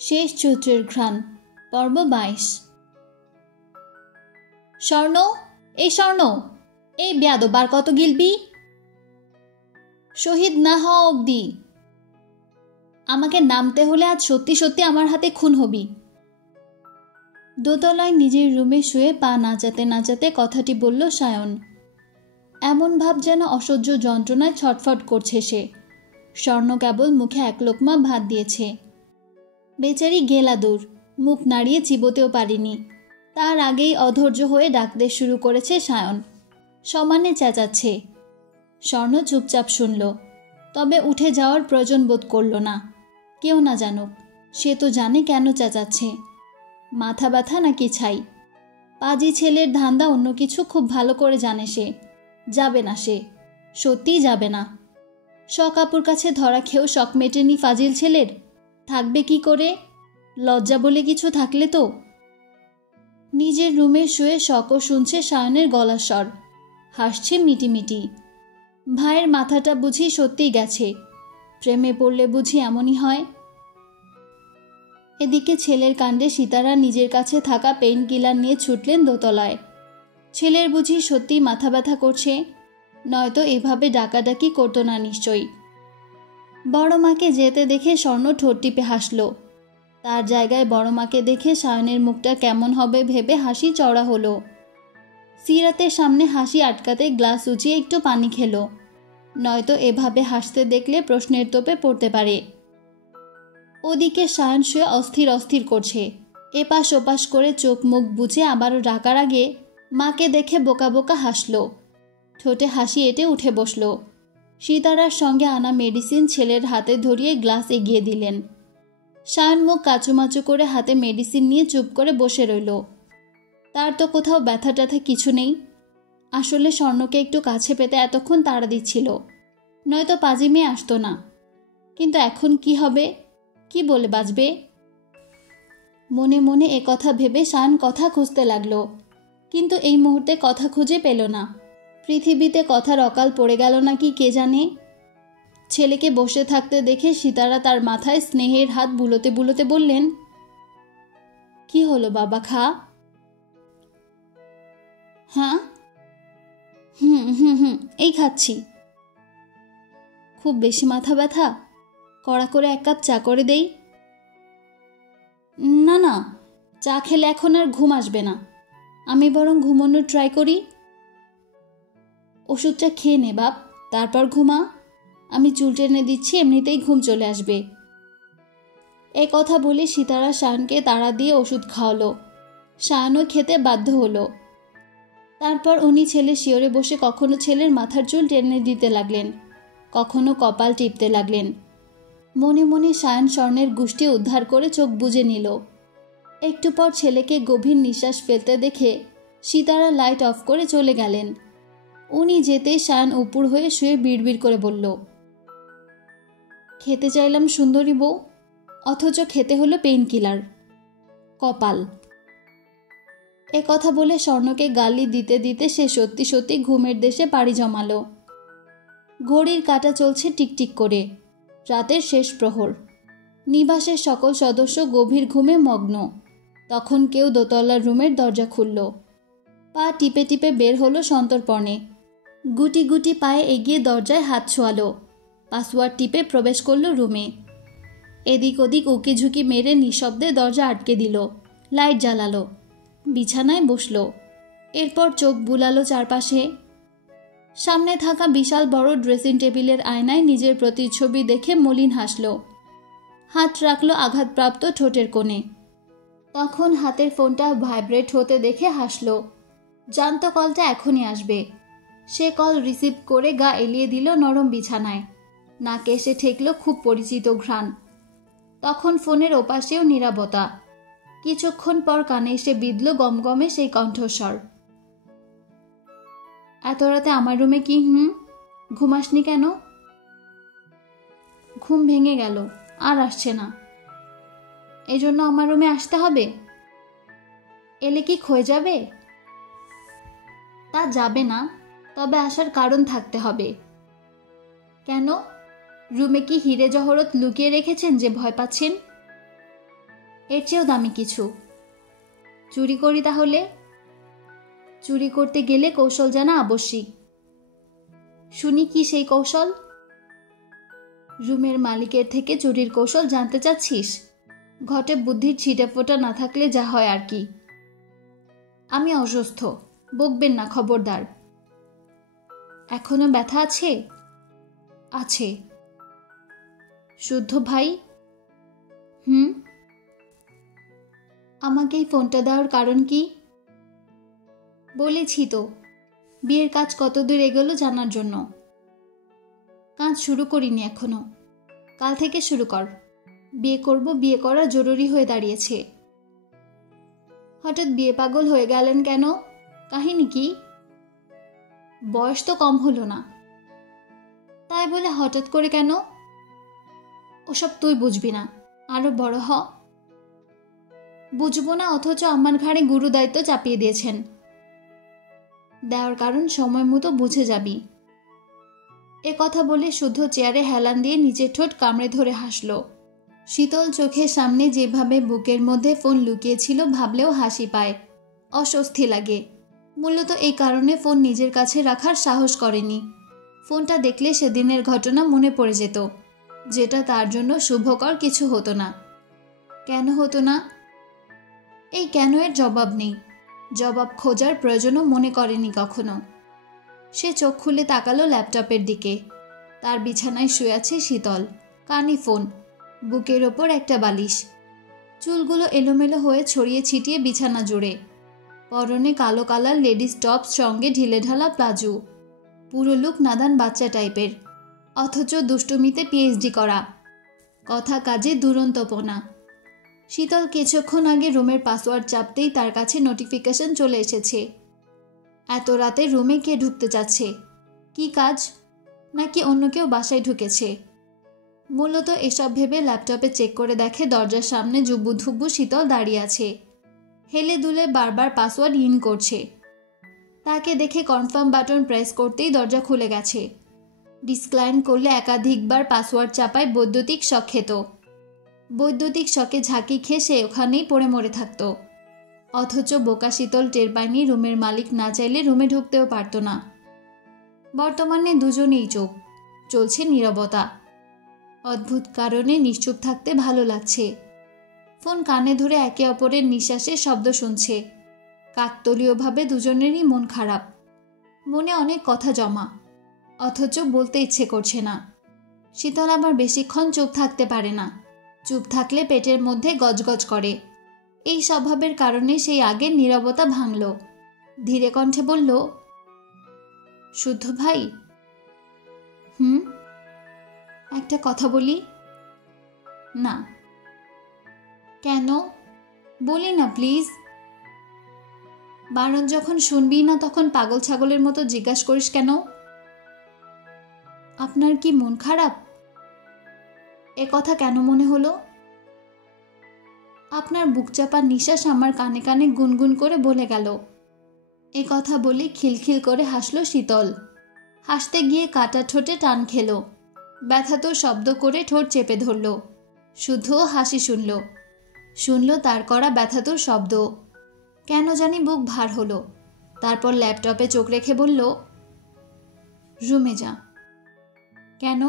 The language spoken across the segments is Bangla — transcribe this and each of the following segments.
শেষ চৈত্রের ঘ্রাণ পর্ব 22। স্বর্ণ, এই স্বর্ণ, এই বেয়াদব আর কত গিলবি? শহীদ না হওয়া অবধি। আমাকে নামতে হলে আজ সত্যি সত্যি আমার হাতে খুন হবি। দোতলায় নিজের রুমে শুয়ে পা নাচাতে নাচাতে কথাটি বলল সায়ন। এমন ভাব যেন অসহ্য যন্ত্রণায় ছটফট করছে সে। স্বর্ণ কেবল মুখে এক লোকমা ভাত দিয়েছে। বেচারি গেলাদুর, মুখ নাড়িয়ে চিবোতেও পারিনি। তার আগেই অধৈর্য হয়ে ডাকতে শুরু করেছে সায়ন। সমানে চেঁচাচ্ছে। স্বর্ণ চুপচাপ শুনল, তবে উঠে যাওয়ার প্রয়োজন বোধ করল না। কেউ না জানুক, সে তো জানে কেন চেঁচাচ্ছে। মাথা ব্যথা নাকি ছাই? পাজি ছেলের ধান্দা অন্য কিছু খুব ভালো করে জানে সে। যাবে না সে, সত্যিই যাবে না। শকাপুর কাছে ধরা খেয়েও শখ মেটেনি ফাজিল ছেলের। থাকবে কি করে? লজ্জা বলে কিছু থাকলে তো। নিজের রুমে শুয়ে শকও শুনছে সায়নের গলার স্বর। হাসছে মিটিমিটি। ভাইয়ের মাথাটা বুঝি সত্যিই গেছে। প্রেমে পড়লে বুঝি এমনই হয়। এদিকে ছেলের কাণ্ডে সীতারা নিজের কাছে থাকা পেইন কিলার নিয়ে ছুটলেন দোতলায়। ছেলের বুঝি সত্যিই মাথা ব্যথা করছে, নয়তো এভাবে ডাকাডাকি করতো না নিশ্চয়ই। বড় মাকে যেতে দেখে স্বর্ণ ঠোঁট টিপে হাসল। তার জায়গায় বড় মাকে দেখে সায়নের মুখটা কেমন হবে ভেবে হাসি চড়া হলো। সিরাতের সামনে হাসি আটকাতে গ্লাস উঁচিয়ে একটু পানি খেল, নয়তো এভাবে হাসতে দেখলে প্রশ্নের তোপে পড়তে পারে। ওদিকে সায়ন শুয়ে অস্থির অস্থির করছে। এপাশ ওপাশ করে চোখ মুখ বুঝে আবারও ডাকার আগে মাকে দেখে বোকা বোকা হাসল। ঠোঁটে হাসি এঁটে উঠে বসল। সীতারার সঙ্গে আনা মেডিসিন ছেলের হাতে ধরিয়ে গ্লাস এগিয়ে দিলেন। সায়ন মুখ কাচুমাচু করে হাতে মেডিসিন নিয়ে চুপ করে বসে রইল। তার তো কোথাও ব্যথা ট্যাথা কিছু নেই। আসলে স্বর্ণকে একটু কাছে পেতে এতক্ষণ তাড়া দিচ্ছিল, নয়তো পাজি মেয়ে আসতো না। কিন্তু এখন কি হবে? কি বলে বাঁচবে? মনে মনে এ কথা ভেবে সায়ন কথা খুঁজতে লাগলো, কিন্তু এই মুহূর্তে কথা খুঁজে পেল না। পৃথিবীতে কথার অকাল পড়ে গেল নাকি কে জানে। ছেলেকে বসে থাকতে দেখে সীতারা তার মাথায় স্নেহের হাত বুলোতে বুলোতে বললেন, কি হলো বাবা, খা। হ্যাঁ, হুম হুম হুম এই খাচ্ছি। খুব বেশি মাথা ব্যথা? কড়া করে এক কাপ চা করে দেই? না না, চা খেলে এখন আর ঘুম আসবে না। আমি বরং ঘুমানোর ট্রাই করি। ওষুধটা খেয়ে নে বাপ, তারপর ঘুমা। আমি চুল টেনে দিচ্ছি, এমনিতেই ঘুম চলে আসবে। এ কথা বলে সীতারা সায়নকে তাড়া দিয়ে ওষুধ খাওয়ালো। সায়নও খেতে বাধ্য হলো। তারপর উনি ছেলে শিয়রে বসে কখনো ছেলের মাথার চুল টেনে দিতে লাগলেন, কখনো কপাল টিপতে লাগলেন। মনে মনে সায়ন স্বর্ণের গুষ্টি উদ্ধার করে চোখ বুজে নিল। একটু পর ছেলেকে গভীর নিঃশ্বাস ফেলতে দেখে সীতারা লাইট অফ করে চলে গেলেন। উনি যেতেই সায়ন উপুড় হয়ে শুয়ে বিড়বিড় করে বলল, খেতে চাইলাম সুন্দরী বউ, অথচ খেতে হলো পেইন কিলার। কপাল। এ কথা বলে স্বর্ণকে গালি দিতে দিতে সে সত্যি সত্যি ঘুমের দেশে পাড়ি জমালো। ঘড়ির কাঁটা চলছে টিকটিক করে। রাতের শেষ প্রহর। নিবাসের সকল সদস্য গভীর ঘুমে মগ্ন। তখন কেউ দোতলার রুমের দরজা খুলল। পা টিপে টিপে বের হলো সন্তর্পণে। গুটি গুটি পায়ে এগিয়ে দরজায় হাত ছোঁয়ালো। পাসওয়ার্ড টিপে প্রবেশ করল রুমে। এদিক ওদিক উকি ঝুঁকি মেরে নিঃশব্দে দরজা আটকে দিল। লাইট জ্বালালো। বিছানায় বসল। এরপর চোখ বুলালো চারপাশে। সামনে থাকা বিশাল বড় ড্রেসিং টেবিলের আয়নায় নিজের প্রতিচ্ছবি দেখে মলিন হাসল। হাত রাখলো আঘাতপ্রাপ্ত ঠোঁটের কোণে। তখন হাতের ফোনটা ভাইব্রেট হতে দেখে হাসল। জানতো কলটা এখনই আসবে। সে কল রিসিভ করে গা এলিয়ে দিল নরম বিছানায়। নাকে এসে ঠেকল খুব পরিচিত ঘ্রাণ। তখন ফোনের ওপাশেও নীরবতা। কিছুক্ষণ পর কানে এসে বিঁধল গমগমে সেই কণ্ঠস্বর, এত রাতে আমার রুমে কি? ঘুমাসনি কেন? ঘুম ভেঙে গেল, আর আসছে না। এজন্য আমার রুমে আসতে হবে? এলে কি ক্ষয়ে যাবে? তা যাবে না, তবে আসার কারণ থাকতে হবে। কেন? রুমে কি হিরে জহরত লুকিয়ে রেখেছেন যে ভয় পাচ্ছেন? এর চেয়েও দামি কিছু। চুরি করি তাহলে? চুরি করতে গেলে কৌশল জানা আবশ্যিক। শুনি কি সেই কৌশল? রুমের মালিকের থেকে চুরির কৌশল জানতে চাচ্ছিস? ঘটে বুদ্ধির ছিটেফোঁটা না থাকলে যা হয় আর কি। আমি অসুস্থ, বকবেন না খবরদার। এখনো ব্যথা আছে? আছে। শুদ্ধ ভাই? আমাকে এই ফোনটা দেওয়ার কারণ কি? বলেছি তো, বিয়ের কাজ কত দূর এগোলো জানার জন্য। কাজ শুরু করিনি এখনো, কাল থেকে শুরু কর। বিয়ে করব, বিয়ে করা জরুরি হয়ে দাঁড়িয়েছে। হঠাৎ বিয়ে পাগল হয়ে গেলেন কেন? কাহিনী কি? বয়স তো কম হলো না, তাই বলে হঠাৎ করে কেন? ওসব তুই বুঝবি না, আরো বড় হ। বুঝবো না, অথচ আমার ঘাড়ে গুরু দায়িত্ব চাপিয়ে দিয়েছেন। দেওয়ার কারণ সময় মতো বুঝে যাবি। এ কথা বলে শুদ্ধ চেয়ারে হেলান দিয়ে নিজের ঠোঁট কামড়ে ধরে হাসল। শীতল চোখের সামনে যেভাবে বুকের মধ্যে ফোন লুকিয়েছিল ভাবলেও হাসি পায়, অস্বস্তি লাগে। মূলত এই কারণে ফোন নিজের কাছে রাখার সাহস করেনি। ফোনটা দেখলে সেদিনের ঘটনা মনে পড়ে যেত, যেটা তার জন্য শুভকর কিছু হতো না। কেন হতো না? এই কেন এর জবাব নেই, জবাব খোঁজার প্রয়োজনও মনে করেনি কখনো। সে চোখ খুলে তাকালো ল্যাপটপের দিকে। তার বিছানায় শুয়ে আছে শীতল, কানে ফোন, বুকের ওপর একটা বালিশ। চুলগুলো এলোমেলো হয়ে ছড়িয়ে ছিটিয়ে বিছানা জুড়ে। পরনে কালো কালার লেডিস টপ সঙ্গে ঢিলেঢালা প্লাজো। পুরো লুক নাদান বাচ্চা টাইপের, অথচ দুষ্টুমিতে পিএইচডি করা। কথা কাজে দুরন্তপনা। শীতল কিছুক্ষণ আগে রুমের পাসওয়ার্ড চাপতেই তার কাছে নোটিফিকেশন চলে এসেছে। এত রাতে রুমে কে ঢুকতে চাচ্ছে? কি কাজ? নাকি অন্য কেউ বাসায় ঢুকেছে? মূলত এসব ভেবে ল্যাপটপে চেক করে দেখে দরজার সামনে জুব্বুধুব্বু শীতল দাঁড়িয়ে আছে। হেলে দুলে বারবার পাসওয়ার্ড ইন করছে। তাকে দেখে কনফার্ম বাটন প্রেস করতেই দরজা খুলে গেছে। ডিসক্লাইন করলে একাধিকবার পাসওয়ার্ড চাপায় বৈদ্যুতিক শক খেত। বৈদ্যুতিক শকে ঝাঁকি খেয়ে সে ওখানেই পড়ে মরে থাকত। অথচ বোকা শীতল টের পায়নি রুমের মালিক না চাইলে রুমে ঢুকতেও পারত না। বর্তমানে দুজনেই চোখ, চলছে নীরবতা। অদ্ভুত কারণে নিশ্চুপ থাকতে ভালো লাগছে। ফোন কানে ধরে একে অপরের নিঃশ্বাসের শব্দ শুনছে। কাকতলীয়ভাবে দুজনেরই মন খারাপ। মনে অনেক কথা জমা, অথচ বলতে ইচ্ছে করছে না। শীতল আবার বেশিক্ষণ চুপ থাকতে পারে না। চুপ থাকলে পেটের মধ্যে গজগজ করে। এই স্বভাবের কারণে সেই আগের নীরবতা ভাঙল। ধীরে কণ্ঠে বলল, শুদ্ধ ভাই। একটা কথা বলি। না। কেন? বলি না প্লিজ। বারণ যখন শুনবি না তখন পাগল ছাগলের মতো জিজ্ঞাসা করিস কেন? আপনার কি মন খারাপ? এ কথা কেন মনে হলো? আপনার বুকচাপা নিঃশ্বাস আমার কানে কানে গুনগুন করে বলে গেল। এ কথা বলে খিলখিল করে হাসল শীতল। হাসতে গিয়ে কাটা ঠোঁটে টান খেল। ব্যথাতুর শব্দ করে ঠোঁট চেপে ধরল। শুধুও হাসি শুনল তার করা ব্যথাতুর শব্দ। কেন জানি বুক ভার হলো। তারপর ল্যাপটপে চোখ রেখে বলল, রুমে যা। কেন?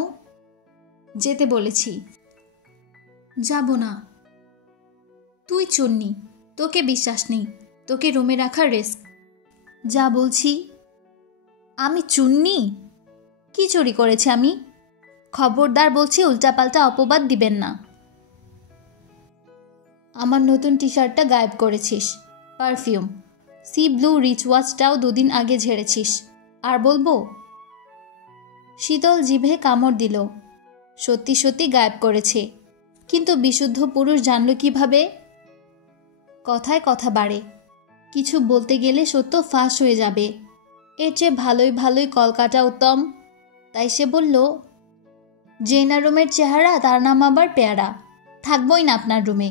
যেতে বলেছি। যাব না। তুই চুন্নি, তোকে বিশ্বাস নেই, তোকে রুমে রাখার রিস্ক। যা বলছি। আমি চুন্নি? কি চুরি করেছি আমি? খবরদার বলছি, উল্টাপাল্টা অপবাদ দিবেন না। আমার নতুন টি শার্টটা গায়েব করেছিস, পারফিউম, সি ব্লু রিচ ওয়াচটাও 2 দিন আগে ঝেড়েছিস। আর বলবো? শীতল জিভে কামড় দিল। সত্যি সত্যি গায়েব করেছে, কিন্তু বিশুদ্ধ পুরুষ জানল কিভাবে? কথায় কথা বাড়ে। কিছু বলতে গেলে সত্য ফাঁস হয়ে যাবে। এর চেয়ে ভালোই কলকাতা উত্তম। তাই সে বলল, জেনা রুমের চেহারা তার নাম আবার পেয়ারা, থাকবই না আপনার রুমে।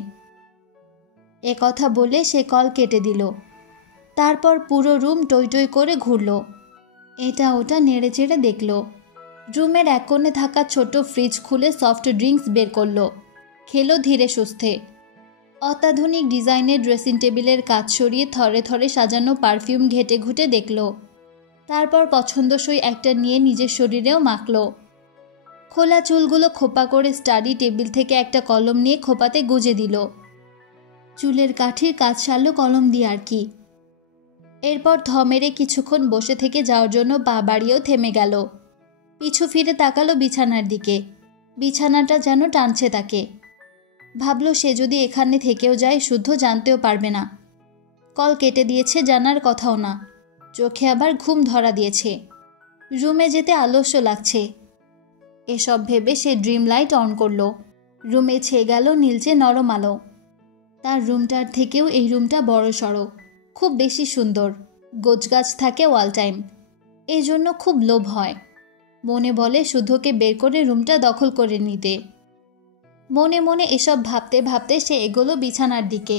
এ কথা বলে সে কল কেটে দিল। তারপর পুরো রুম টই টই করে ঘুরল। এটা ওটা নেড়ে চেড়ে দেখল। রুমের এক কোণে থাকা ছোট ফ্রিজ খুলে সফট ড্রিঙ্কস বের করলো। খেলো ধীরে সুস্থে। অত্যাধুনিক ডিজাইনের ড্রেসিং টেবিলের কাজ সরিয়ে থরে থরে সাজানো পারফিউম ঘেটে ঘুটে দেখল। তারপর পছন্দসই একটা নিয়ে নিজের শরীরেও মাখল। খোলা চুলগুলো খোপা করে স্টাডি টেবিল থেকে একটা কলম নিয়ে খোপাতে গুজে দিল। চুলের কাঠির কাজ সারল কলম দিয়ে আর কি। এরপর থ মেরে কিছুক্ষণ বসে থেকে যাওয়ার জন্য পা বাড়িয়েও থেমে গেল। পিছু ফিরে তাকালো বিছানার দিকে। বিছানাটা যেন টানছে তাকে। ভাবল সে যদি এখানে থেকেও যায় শুদ্ধ জানতেও পারবে না। কল কেটে দিয়েছে, জানার কথাও না। চোখে আবার ঘুম ধরা দিয়েছে। রুমে যেতে আলস্য লাগছে। এসব ভেবে সে ড্রিম লাইট অন করল। রুমে ছেয়ে গেল নীলচে নরম আলো। তার রুমটার থেকেও এই রুমটা বড়সড়, খুব বেশি সুন্দর। গোছগাছ থাকে অল টাইম। এই জন্য খুব লোভ হয়। মনে বলে শুদ্ধকে বের করে রুমটা দখল করে নিতে। মনে মনে এসব ভাবতে ভাবতে সে এগোলো বিছানার দিকে।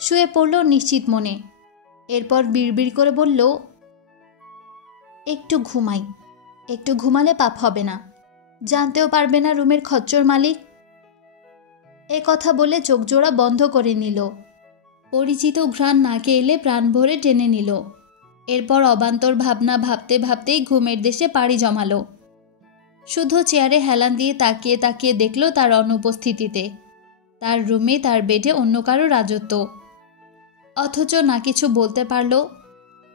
শুয়ে পড়ল নিশ্চিত মনে। এরপর বিড়বিড় করে বলল, একটু ঘুমাই। একটু ঘুমালে পাপ হবে না, জানতেও পারবে না রুমের খচ্চর মালিক। এ কথা বলে চোখ জোড়া বন্ধ করে নিল। পরিচিত ঘ্রাণ নাকে এলে প্রাণ ভরে টেনে নিল। এরপর অবান্তর ভাবনা ভাবতে ভাবতেই ঘুমের দেশে পাড়ি জমালো। শুধু চেয়ারে হেলান দিয়ে তাকিয়ে তাকিয়ে দেখল তার অনুপস্থিতিতে তার রুমে, তার বেডে অন্য কারো রাজত্ব। অথচ না কিছু বলতে পারল,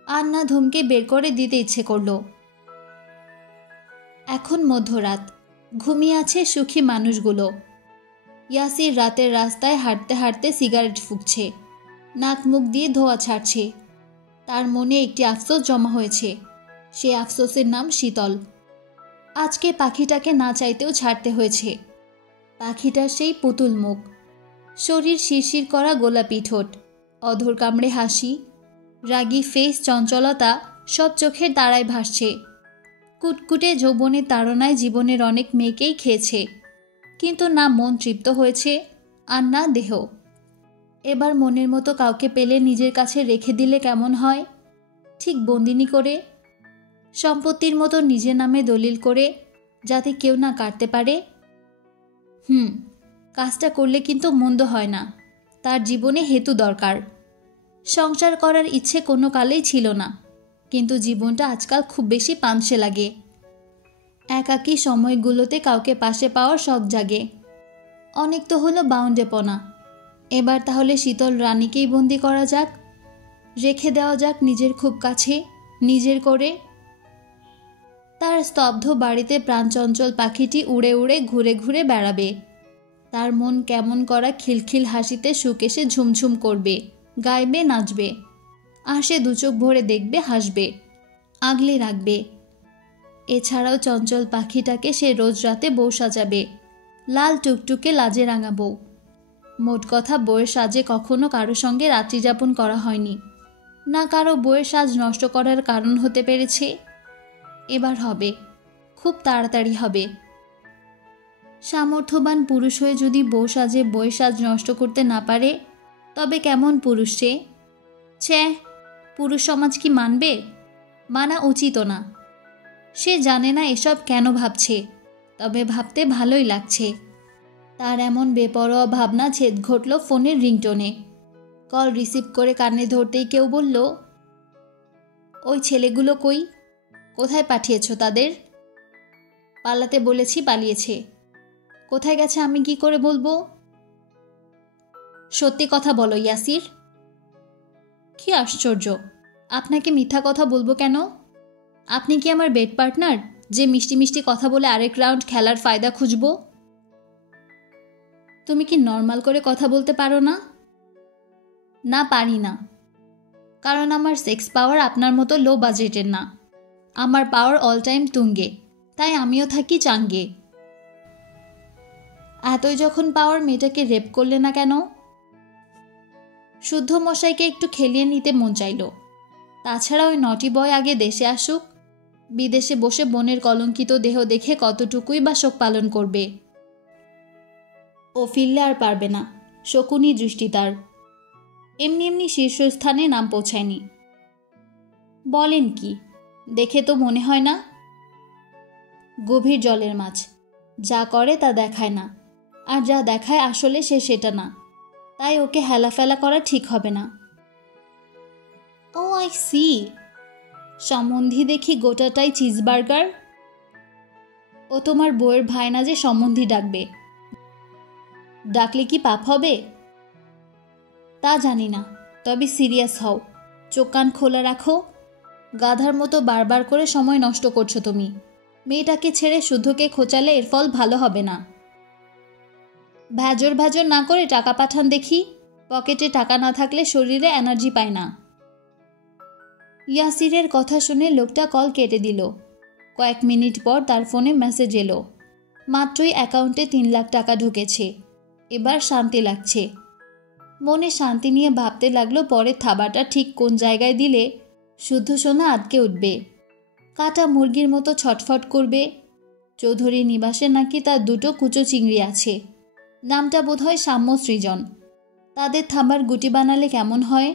আর না ধুমকে বের করে দিতে ইচ্ছে করল। এখন মধ্যরাত, ঘুমিয়ে আছে সুখী মানুষগুলো। ইয়াসির রাতের রাস্তায় হাঁটতে হাঁটতে সিগারেট ফুঁকছে, নাক মুখ দিয়ে ধোঁয়া ছাড়ছে। তার মনে একটি আফসোস জমা হয়েছে। সে আফসোসের নাম শীতল। আজকে পাখিটাকে না চাইতেও ছাড়তে হয়েছে। পাখিটার সেই পুতুল মুখ, শরীর শিরশির করা গোলাপি ঠোঁট, অধর কামড়ে হাসি, রাগী ফেস, চঞ্চলতা সব চোখের তারায় ভাসছে। কুটকুটে যৌবনের তাড়নায় জীবনের অনেক মেয়েকেই খেয়েছে, কিন্তু না মন তৃপ্ত হয়েছে আর না দেহ। এবার মনের মতো কাউকে পেলে নিজের কাছে রেখে দিলে কেমন হয়? ঠিক বন্দিনী করে, সম্পত্তির মতো নিজের নামে দলিল করে, যাতে কেউ না কাটতে পারে। কাজটা করলে কিন্তু মন্দ হয় না। তার জীবনে হেতু দরকার। সংসার করার ইচ্ছে কোনো কালেই ছিল না, কিন্তু জীবনটা আজকাল খুব বেশি পানসে লাগে। একাকী সময়গুলোতে কাউকে পাশে পাওয়ার শখ জাগে। অনেক তো হলো বাউন্ডেপনা। এবার তাহলে শীতল রানীকেই বন্দি করা যাক, রেখে দেওয়া যাক নিজের খুব কাছে, নিজের করে। তার স্তব্ধ বাড়িতে প্রাণচঞ্চল পাখিটি উড়ে উড়ে ঘুরে ঘুরে বেড়াবে। তার মন কেমন করা খিলখিল হাসিতে সুখ এসে ঝুমঝুম করবে, গাইবে, নাচবে। আর সে দুচোখ ভরে দেখবে, হাসবে, আগলে রাখবে। এছাড়াও চঞ্চল পাখিটাকে সে রোজ রাতে বউ সাজাবে, লাল টুকটুকে লাজে রাঙা বউ। মোট কথা, বউয়ের সাজে কখনো কারো সঙ্গে রাত্রি যাপন করা হয়নি, না কারো বউয়ের সাজ নষ্ট করার কারণ হতে পেরেছে। এবার হবে, খুব তাড়াতাড়ি হবে। সামর্থ্যবান পুরুষ হয়ে যদি বউ সাজে বউয়ের সাজ নষ্ট করতে না পারে, তবে কেমন পুরুষ সে? ছ্যা, পুরুষ সমাজ কি মানবে? মানা উচিত না। সে জানে না এসব কেন ভাবছে, তবে ভাবতে ভালোই লাগছে। তার এমন বেপরোয়া ভাবনা ছেদ ঘটল ফোনের রিংটোনে। কল রিসিভ করে কানে ধরতেই কেউ বলল, ওই ছেলেগুলো কই? কোথায় পাঠিয়েছ তাদের? পালাতে বলেছি, পালিয়েছে। কোথায় গেছে আমি কি করে বলবো? সত্যি কথা বলো ইয়াসির। কি আশ্চর্য, আপনাকে মিথ্যা কথা বলবো কেন? আপনি কি আমার বেড পার্টনার যে মিষ্টি মিষ্টি কথা বলে আরেক রাউন্ড খেলার ফায়দা খুঁজবো? তুমি কি নর্মাল করে কথা বলতে পারো না? না, পারি না। কারণ আমার সেক্স পাওয়ার আপনার মতো লো বাজেটের না। আমার পাওয়ার অল টাইম তুঙ্গে, তাই আমিও থাকি চাঙ্গে। এতই যখন পাওয়ার, মেয়েটাকে রেপ করলে না কেন? শুদ্ধ মশাইকে একটু খেলিয়ে নিতে মন চাইল। তাছাড়া ওই নটি বয় আগে দেশে আসুক। বিদেশে বসে বোনের কলঙ্কিত দেহ দেখে কতটুকুই বা শোক পালন করবে। ও ফিরলে আর পারবে না, শকুনি দৃষ্টি তার। এমনি এমনি শীর্ষস্থানে নাম পৌঁছায়নি। বলেন কি? দেখে তো মনে হয় না। গভীর জলের মাছ, যা করে তা দেখায় না, আর যা দেখায় আসলে সে সেটা না। তাই ওকে হেলাফেলা করা ঠিক হবে না। ও আই সি, সম্বন্ধী দেখি গোটাটাই চিজবার্গার। ও তোমার বউয়ের ভাই না যে সম্বন্ধী ডাকবে, ডাকলে কি পাপ হবে? তা জানি না, তবে সিরিয়াস হও, চোখ কান খোলা রাখো। গাধার মতো বারবার করে সময় নষ্ট করছো তুমি। মেয়েটাকে ছেড়ে শুদ্ধকে খোঁচালে এর ফল ভালো হবে না। ভ্যাজর ভ্যাজর না করে টাকা পাঠান দেখি। পকেটে টাকা না থাকলে শরীরে এনার্জি পায় না। ইয়াসিরের কথা শুনে লোকটা কল কেটে দিল। কয়েক মিনিট পর তার ফোনে মেসেজ এলো। মাত্রই অ্যাকাউন্টে 3 লাখ টাকা ঢুকেছে। এবার শান্তি লাগছে। মনে শান্তি নিয়ে ভাবতে লাগলো পরের থাবাটা ঠিক কোন জায়গায় দিলে শুদ্ধ সোনা আটকে উঠবে, কাটা মুরগির মতো ছটফট করবে। চৌধুরী নিবাসে নাকি তার 2টো কুচো চিংড়ি আছে। নামটা বোধহয় সাম্য সৃজন। তাদের থাবার গুটি বানালে কেমন হয়?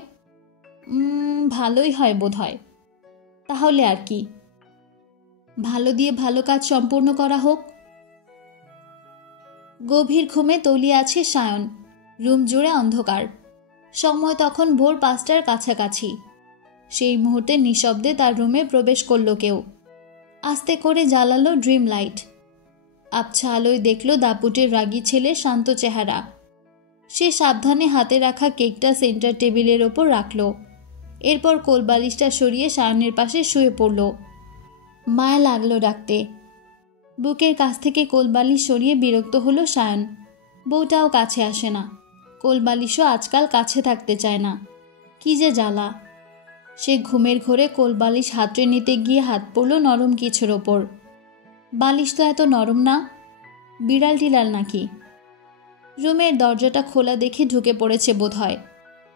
ভালোই হয় বোধহয়। তাহলে আর কি, ভালো দিয়ে ভালো কাজ সম্পূর্ণ করা হোক। গভীর ঘুমে তলিয়ে আছে সায়ন। রুম জুড়ে অন্ধকার। সময় তখন ভোর 5টার কাছাকাছি। সেই মুহূর্তে নিঃশব্দে তার রুমে প্রবেশ করল কেউ। আস্তে করে জ্বালালো ড্রিম লাইট। আবছা আলোয় দেখল দাপুটের রাগী ছেলে শান্ত চেহারা। সে সাবধানে হাতে রাখা কেকটা সেন্টার টেবিলের ওপর রাখল। এরপর কোলবালিশটা সরিয়ে সায়নের পাশে শুয়ে পড়ল। মায়া লাগলো ডাকতে। বুকের কাছ থেকে কোলবালিশ সরিয়ে বিরক্ত হলো সায়ন। বউটাও কাছে আসে না, কোলবালিশও আজকাল কাছে থাকতে চায় না। কি যে জ্বালা! সে ঘুমের ঘোরে কোলবালিশ হাতড়ে নিতে গিয়ে হাত পড়ল নরম কিছুর ওপর। বালিশ তো এত নরম না, বিড়াল টিলাল নাকি? রুমের দরজাটা খোলা দেখে ঢুকে পড়েছে বোধহয়।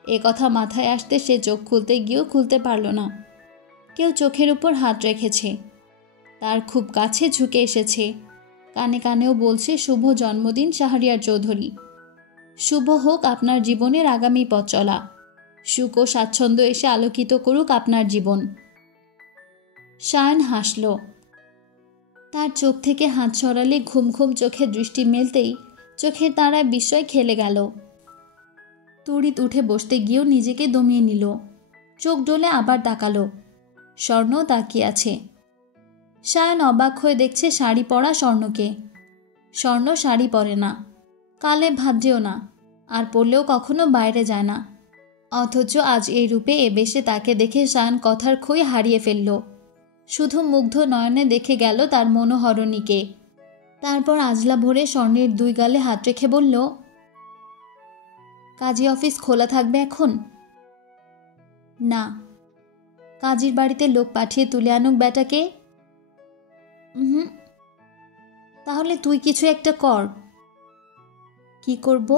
এ কথা মাথায় আসতে সে চোখ খুলতে গিয়েও খুলতে পারল না। কেউ চোখের উপর হাত রেখেছে। তার খুব কাছে ঝুঁকে এসেছে। কানে কানেও বলছে, শুভ জন্মদিন শাহরিয়ার চৌধুরী। শুভ হোক আপনার জীবনের আগামী পথ চলা। সুখ ও স্বাচ্ছন্দ্য এসে আলোকিত করুক আপনার জীবন। সায়ন হাসল। তার চোখ থেকে হাত সরালে ঘুম ঘুম চোখে দৃষ্টি মেলতেই চোখের তারায় বিস্ময় খেলে গেল। তড়িৎ উঠে বসতে গিয়েও নিজেকে দমিয়ে নিল। চোখ ডলে আবার তাকালো। স্বর্ণ তাকিয়ে আছে। সায়ন অবাক হয়ে দেখছে শাড়ি পরা স্বর্ণকে। স্বর্ণ শাড়ি পরে না, কালে ভাদ্রেও না, আর পরলেও কখনো বাইরে যায় না। অথচ আজ এই রূপে এ বেশে তাকে দেখে সায়ন কথার খই হারিয়ে ফেলল। শুধু মুগ্ধ নয়নে দেখে গেল তার মনোহরণীকে। তারপর আজলা ভরে স্বর্ণের 2 গালে হাত রেখে বলল, কাজী অফিস খোলা থাকবে এখন? না। কাজীর বাড়িতে লোক পাঠিয়ে তুলে আনুক বেটাকে? তাহলে তুই কিছু একটা কর। কি করব?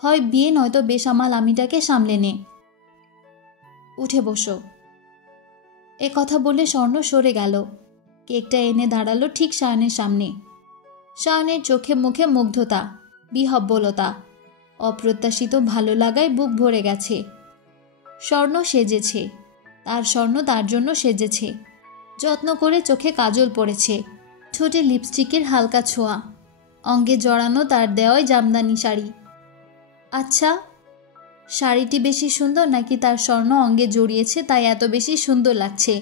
হয় বিয়ে, নয়তো বেসামাল আমিটাকে সামলে নে। উঠে বসো। এ কথা বলে স্বর্ণ সরে গেল। কেকটা এনে দাঁড়ালো ঠিক সায়নের সামনে। সায়নের চোখে মুখে মুগ্ধতা, বিহব্বলতা, অপ্রত্যাশিত ভালো লাগায় বুক ভরে গেছে। স্বর্ণ সেজেছে, তার স্বর্ণ তার জন্য সেজেছে। যত্ন করে চোখে কাজল পড়েছে, ঠোঁটে লিপস্টিকের হালকা ছোঁয়া, অঙ্গে জড়ানো তার দেওয়ায় জামদানি শাড়ি। আচ্ছা, শাড়িটি বেশি সুন্দর নাকি তার স্বর্ণ অঙ্গে জড়িয়েছে তাই এত বেশি সুন্দর লাগছে?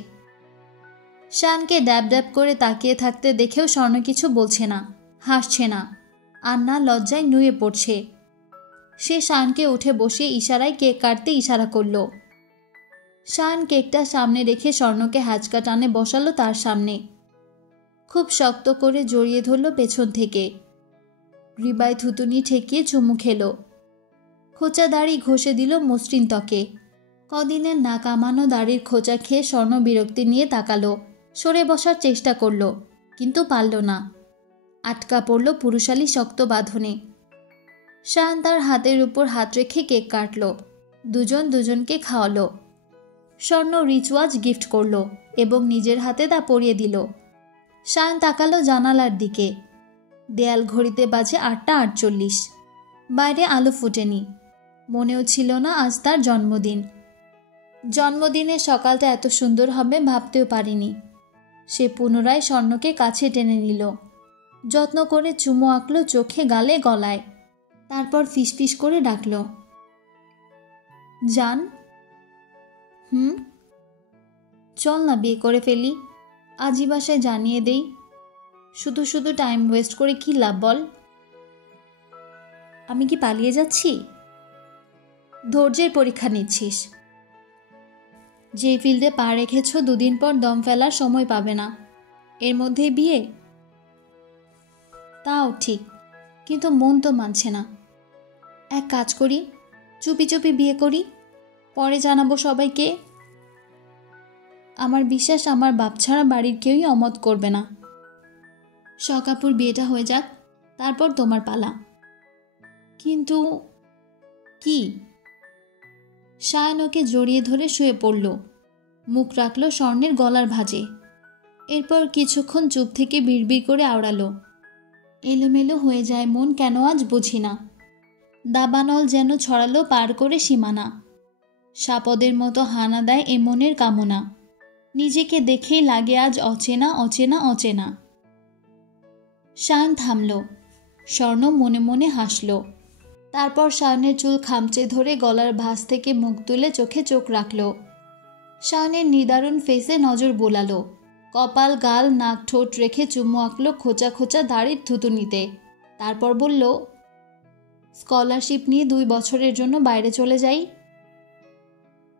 শানকে ড্যাব ড্যাব করে তাকিয়ে থাকতে দেখেও স্বর্ণ কিছু বলছে না, হাসছে না, আর না লজ্জায় নুয়ে পড়ছে। সে শানকে উঠে বসিয়ে ইশারায় কেক কাটতে ইশারা করল। শান কেকটা সামনে রেখে স্বর্ণকে হ্যাচকা টানে বসালো তার সামনে। খুব শক্ত করে জড়িয়ে ধরল পেছন থেকে। গ্রীবায় থুতুনি ঠেকিয়ে চুমু খেল। খোঁচা দাড়ি ঘষে দিল মসৃণ ত্বকে। কদিনের না কামানো দাড়ির খোঁচা খেয়ে স্বর্ণ বিরক্তি নিয়ে তাকালো। সরে বসার চেষ্টা করল, কিন্তু পারল না। আটকা পড়ল পুরুষালী শক্ত বাঁধনে। শান তার হাতের উপর হাত রেখে কেক কাটল। দুজন দুজনকে খাওয়ালো। স্বর্ণ রিচওয়াচ গিফট করল এবং নিজের হাতে তা পরিয়ে দিল। শান তাকালো জানালার দিকে। দেয়াল ঘড়িতে বাজে 8টা 48। বাইরে আলো ফুটেনি। মনেও ছিল না আজ তার জন্মদিন। জন্মদিনের সকালটা এত সুন্দর হবে ভাবতেও পারিনি। সে পুনরায় স্বর্ণকে কাছে টেনে নিল। যত্ন করে চুমু আঁকল চোখে, গালে, গলায়। তারপর ফিসফিস করে ডাকল, জান। চল না বিয়ে করে ফেলি, আজই বাসায় জানিয়ে দেই। শুধু শুধু টাইম ওয়েস্ট করে কি লাভ বল? আমি কি পালিয়ে যাচ্ছি? ধৈর্যের পরীক্ষা নিচ্ছিস। যে ফিল্ডে পা রেখেছ 2 দিন পর দম ফেলার সময় পাবে না, এর মধ্যেই বিয়ে? তাও ঠিক, কিন্তু মন তো মানছে না। এক কাজ করি, চুপি চুপি বিয়ে করি, পরে জানাবো সবাইকে। আমার বিশ্বাস আমার বাপ ছাড়া বাড়ির কেউই অমত করবে না। শকাপুর বিয়েটা হয়ে যাক, তারপর তোমার পালা। কিন্তু কি? সায়ন ওকে জড়িয়ে ধরে শুয়ে পড়ল, মুখ রাখল স্বর্ণের গলার ভাঁজে। এরপর কিছুক্ষণ চুপ থেকে বিড়বিড় করে আওড়ালো, এলোমেলো হয়ে যায় মন কেন আজ বুঝি না। দাবানল যেন ছড়ালো পার করে সীমানা। সাপদের মতো হানা দেয় এ মনের কামনা। নিজেকে দেখেই লাগে আজ অচেনা অচেনা অচেনা। সায়ন থামল, স্বর্ণ মনে মনে হাসল। তারপর সায়নের চুল খামচে ধরে গলার ভাঁজ থেকে মুখ তুলে চোখে চোখ রাখল। সায়নের নিদারুণ ফেসে নজর বোলালো। কপাল, গাল, নাক, ঠোঁট রেখে চুমু আঁকল খোঁচা খোঁচা দাড়ির থুতুনিতে। তারপর বলল, স্কলারশিপ নিয়ে 2 বছরের জন্য বাইরে চলে যাই।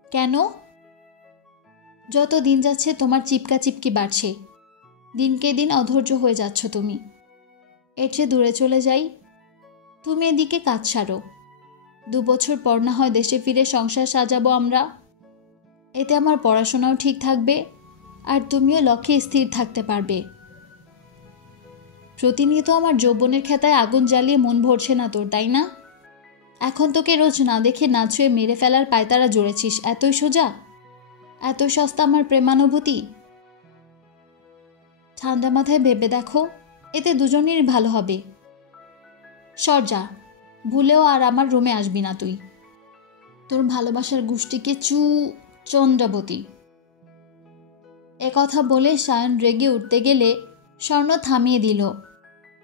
কেন? যত দিন যাচ্ছে তোমার চিপকা চিপকি বাড়ছে, দিনকে দিন অধৈর্য হয়ে যাচ্ছ তুমি। এর চেয়ে দূরে চলে যাই। তুমি এদিকে কাজ সারো, 2 বছর পর না হয় দেশে ফিরে সংসার সাজাবো আমরা। এতে আমার পড়াশোনাও ঠিক থাকবে, আর তুমিও লক্ষ্যে স্থির থাকতে পারবে। প্রতিনিয়ত আমার যৌবনের খেতায় আগুন জ্বালিয়ে মন ভরছে না তোর, তাই না? এখন তোকে রোজ না দেখে না ছুঁয়ে মেরে ফেলার পায়তারা জুড়েছিস। এতই সোজা, এতই সস্তা আমার প্রেমানুভূতি? ঠান্ডা মাথায় ভেবে দেখো, এতে দুজনেরই ভালো হবে। সর যা, ভুলেও আর আমার রুমে আসবি না তুই। তোর ভালোবাসার গোষ্ঠীকে চন্দ্রাবতী। কথা বলে সায়ন রেগে উঠতে গেলে স্বর্ণ থামিয়ে দিল।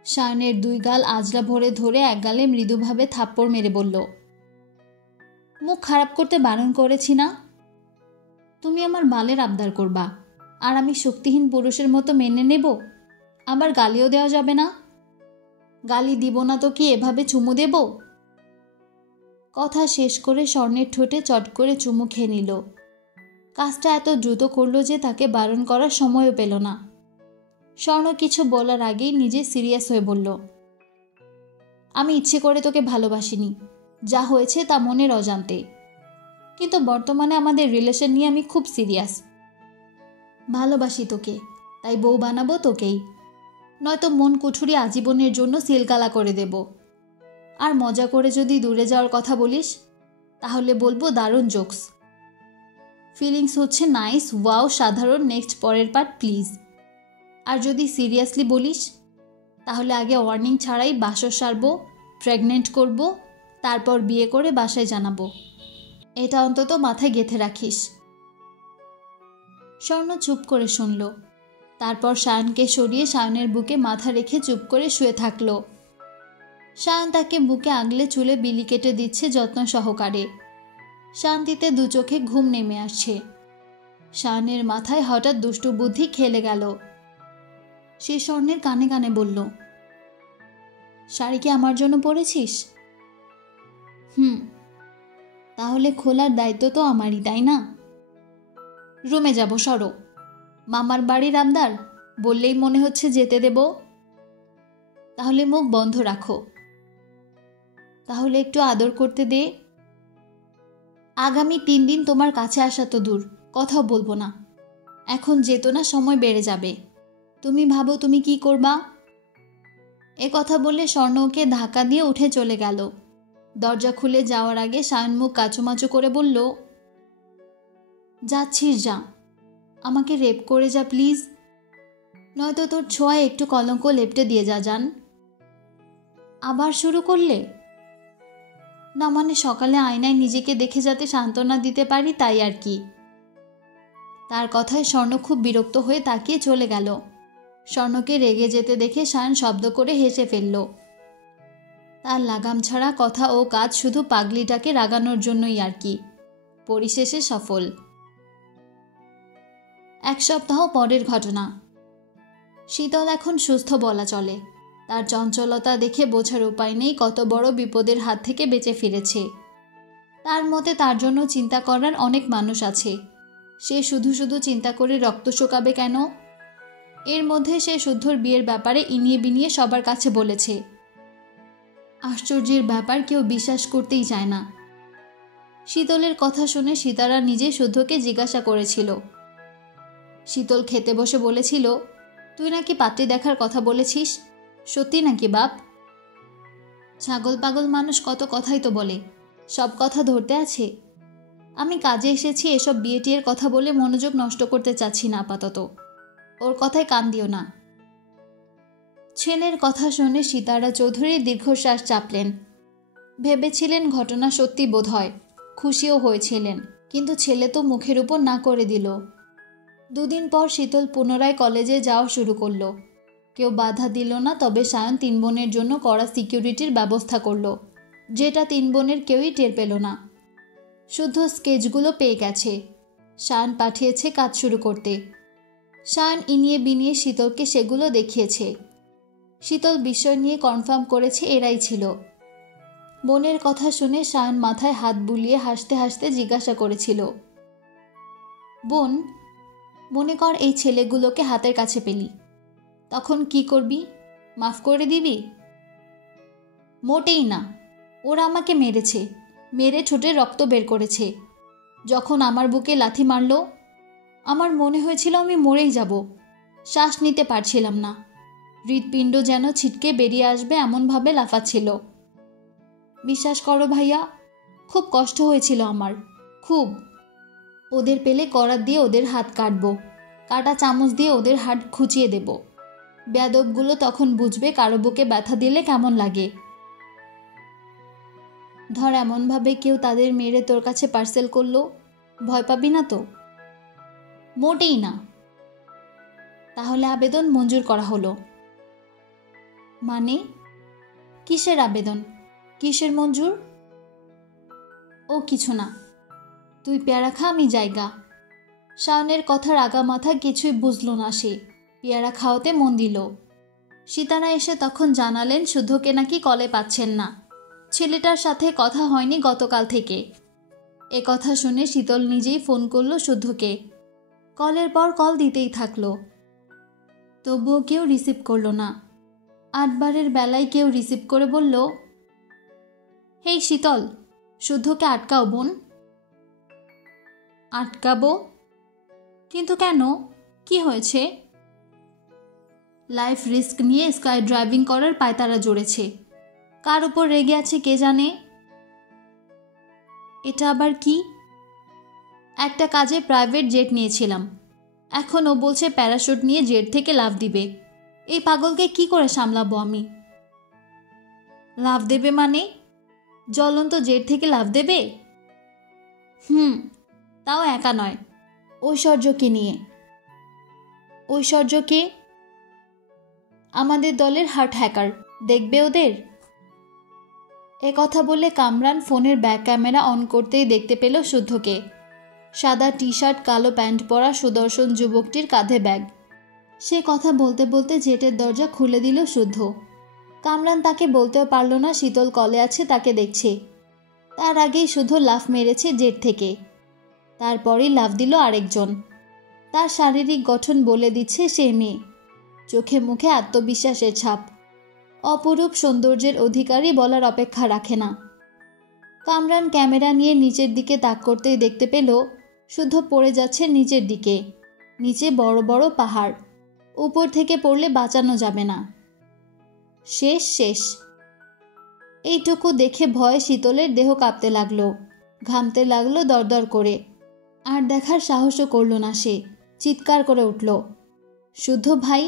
সায়নের 2 গাল আজরা ভরে ধরে এক গালে মৃদুভাবে থাপ্পড় মেরে বলল, মুখ খারাপ করতে বারণ করেছি না? তুমি আমার বালের আবদার করবা, আর আমি শক্তিহীন পুরুষের মতো মেনে নেব? আবার গালিও দেওয়া যাবে না? গালি দিব না তো কি এভাবে চুমু দেব? কথা শেষ করে স্বর্ণের ঠোঁটে চট করে চুমু খেয়ে নিল। কাজটা এত দ্রুত করলো যে তাকে বারণ করার সময়ও পেল না। স্বর্ণ কিছু বলার আগেই নিজে সিরিয়াস হয়ে বলল, আমি ইচ্ছে করে তোকে ভালোবাসিনি, যা হয়েছে তা মনের অজান্তে। কিন্তু বর্তমানে আমাদের রিলেশন নিয়ে আমি খুব সিরিয়াস। ভালোবাসি তোকে, তাই বউ বানাবো তোকেই, নয়তো মন কুঠুরি আজীবনের জন্য সিলগালা করে দেব। আর মজা করে যদি দূরে যাওয়ার কথা বলিস, তাহলে বলবো দারুণ জোকস। ফিলিংস হচ্ছে নাইস, ওয়াও, সাধারণ, নেক্সট, পরের পার্ট প্লিজ। আর যদি সিরিয়াসলি বলিস, তাহলে আগে ওয়ার্নিং ছাড়াই বাসর সারবো, প্রেগনেন্ট করব, তারপর বিয়ে করে বাসায় জানাবো। এটা অন্তত মাথায় গেঁথে রাখিস। স্বর্ণ চুপ করে শুনল। তারপর সায়নকে সরিয়ে সায়নের বুকে মাথা রেখে চুপ করে শুয়ে থাকলো। সায়ন তাকে বুকে আগলে চুলে বিলি কেটে দিচ্ছে যত্ন সহকারে। শান্তিতে 2 চোখে ঘুম নেমে আসছে। সায়নের মাথায় হঠাৎ দুষ্টু বুদ্ধি খেলে গেল। সে স্বর্ণের কানে কানে বলল, শাড়ি কি আমার জন্য পরেছিস? তাহলে খোলার দায়িত্ব তো আমারই, তাই না? রুমে যাব, সরো। মামার বাড়ির আবদার, বললেই মনে হচ্ছে যেতে দেব। তাহলে মুখ বন্ধ রাখো। তাহলে একটু আদর করতে দে। আগামী 3 দিন তোমার কাছে আসা তো দূর, কথাও বলবো না। এখন যেত না, সময় বেড়ে যাবে। তুমি ভাবো তুমি কি করবা? কথা বলে স্বর্ণ ওকে ধাক্কা দিয়ে উঠে চলে গেল। দরজা খুলে যাওয়ার আগে সায়ন মুখ কাচুমাচু করে বলল, যাচ্ছিস যা, আমাকে রেপ করে যা প্লিজ, নয়তো তোর ছোঁয়ায় একটু কলঙ্ক লেপটে দিয়ে যা জান। আবার শুরু করলে? না মানে সকালে আয়নায় নিজেকে দেখে যাতে সান্ত্বনা দিতে পারি, তাই আর কি। তার কথায় স্বর্ণ খুব বিরক্ত হয়ে তাকিয়ে চলে গেল। স্বর্ণকে রেগে যেতে দেখে সায়ন শব্দ করে হেসে ফেলল। তার লাগাম ছাড়া কথা ও কাজ শুধু পাগলিটাকে রাগানোর জন্যই আর কি। পরিশেষে সফল। 1 সপ্তাহ পরের ঘটনা। শীতল এখন সুস্থ বলা চলে। তার চঞ্চলতা দেখে বোঝার উপায় নেই কত বড় বিপদের হাত থেকে বেঁচে ফিরেছে। তার মতে তার জন্য চিন্তা করার অনেক মানুষ আছে। সে শুধু শুধু চিন্তা করে রক্ত শোকাবে কেন? এর মধ্যে সে শুদ্ধর বিয়ের ব্যাপারে ইনিয়ে বিনিয়ে সবার কাছে বলেছে। আশ্চর্যের ব্যাপার, কেউ বিশ্বাস করতেই চায় না। শীতলের কথা শুনে সীতারা নিজে শুদ্ধকে জিজ্ঞাসা করেছিল। শীতল খেতে বসে বলেছিল, তুই নাকি পাত্রী দেখার কথা বলেছিস, সত্যি নাকি বাপ? ছাগল পাগল মানুষ কত কথাই তো বলে, সব কথা ধরতে আছে? আমি কাজে এসেছি, এসব বিয়ে টিয়ের কথা বলে মনোযোগ নষ্ট করতে চাচ্ছি না আপাতত। ওর কথায় কান দিও না। ছেলের কথা শুনে সীতারা চৌধুরী দীর্ঘশ্বাস চাপলেন। ভেবেছিলেন ঘটনা সত্যি বোধ হয়, খুশিও হয়েছিলেন, কিন্তু ছেলে তো মুখের উপর না করে দিল। 2 দিন পর শীতল পুনরায় কলেজে যাওয়া শুরু করলো। কেউ বাধা দিল না, তবে সায়ন 3 বোনের জন্য কড়া সিকিউরিটির ব্যবস্থা করলো, যেটা 3 বোনের কেউই টের পেল না। শুদ্ধ স্কেচগুলো পেয়ে গেছে, সায়ন পাঠিয়েছে কাজ শুরু করতে। সায়ন ইনিয়ে বিনিয়ে শীতলকে সেগুলো দেখিয়েছে। শীতল বিষয় নিয়ে কনফার্ম করেছে এরাই ছিল। বোনের কথা শুনে সায়ন মাথায় হাত বুলিয়ে হাসতে হাসতে জিজ্ঞাসা করেছিল, বোন, মনে কর এই ছেলেগুলোকে হাতের কাছে পেলি, তখন কি করবি? মাফ করে দিবি? মোটেই না। ওরা আমাকে মেরেছে, মেরে ঠোঁটে রক্ত বের করেছে। যখন আমার বুকে লাথি মারল, আমার মনে হয়েছিল আমি মরেই যাব। শ্বাস নিতে পারছিলাম না, হৃৎপিণ্ড যেন ছিটকে বেরিয়ে আসবে এমনভাবে লাফাচ্ছিল। বিশ্বাস করো ভাইয়া, খুব কষ্ট হয়েছিল আমার, খুব। ওদের পেলে করাত দিয়ে ওদের হাত কাটবো, কাটা চামচ দিয়ে ওদের হাত খুঁচিয়ে দেব। বেয়াদবগুলো তখন বুঝবে কারো বুকে ব্যথা দিলে কেমন লাগে। ধর এমনভাবে কেউ তাদের মেরে তোর কাছে পার্সেল করলো, ভয় পাবি না তো? মোটেই না। তাহলে আবেদন মঞ্জুর করা হলো। মানে? কিসের আবেদন, কিসের মঞ্জুর? ও কিছু না, তুই পেয়ারা খা, আমি জায়গা। শাওনের কথার আগা মাথা কিছুই বুঝল না সে, পেয়ারা খাওয়াতে মন দিল। সীতারা এসে তখন জানালেন শুদ্ধকে নাকি কলে পাচ্ছেন না, ছেলেটার সাথে কথা হয়নি গতকাল থেকে। এ কথা শুনে শীতল নিজেই ফোন করল শুদ্ধকে। কলের পর কল দিতেই থাকলো, তবুও কেউ রিসিভ করলো না। 8 বারের বেলায় কেউ রিসিভ করে বলল, হেই শীতল, শুদ্ধকে আটকাও বোন। আটকাবো? কিন্তু কেন, কি হয়েছে? লাইফ রিস্ক নিয়ে স্কাই ড্রাইভিং করার পায়তারা জড়েছে। কার উপর রেগে আছে কে জানে। এটা আবার কি? একটা কাজে প্রাইভেট জেট নিয়েছিলাম, এখন ও বলছে প্যারাশুট নিয়ে জেট থেকে লাফ দিবে। এই পাগলকে কি করে সামলাবো আমি? লাফ দেবে মানে? জ্বলন্ত জেট থেকে লাফ দেবে? তাও একা নয়, ঐশ্বর্যকে নিয়ে। ঐশ্বর্যকে? আমাদের দলের হার্ট হ্যাকার, দেখবে ওদের। এ কথা বলে কামরান ফোনের ব্যাক ক্যামেরা অন করতেই দেখতে পেল শুদ্ধকে। সাদা টি শার্ট, কালো প্যান্ট পরা সুদর্শন যুবকটির কাঁধে ব্যাগ। সে কথা বলতে বলতে জেটের দরজা খুলে দিল শুদ্ধ। কামরান তাকে বলতেও পারল না শীতল কলে আছে, তাকে দেখছে। তার আগেই শুদ্ধ লাফ মেরেছে জেট থেকে, তারপরই লাফ দিল আরেকজন। তার শারীরিক গঠন বলে দিচ্ছে সে মেয়ে, চোখে মুখে আত্মবিশ্বাসের ছাপ। অপরূপ সৌন্দর্যের অধিকারী বলার অপেক্ষা রাখে না। কামরান ক্যামেরা নিয়ে নিচের দিকে তাক করতেই দেখতে পেল শুদ্ধ পড়ে যাচ্ছে নিচের দিকে। নিচে বড় বড় পাহাড়, উপর থেকে পড়লে বাঁচানো যাবে না। শেষ শেষ। এইটুকু দেখে ভয়ে শীতলের দেহ কাঁপতে লাগলো, ঘামতে লাগলো দরদর করে। আর দেখার সাহসও করল না সে, চিৎকার করে উঠল, শুদ্ধ ভাই,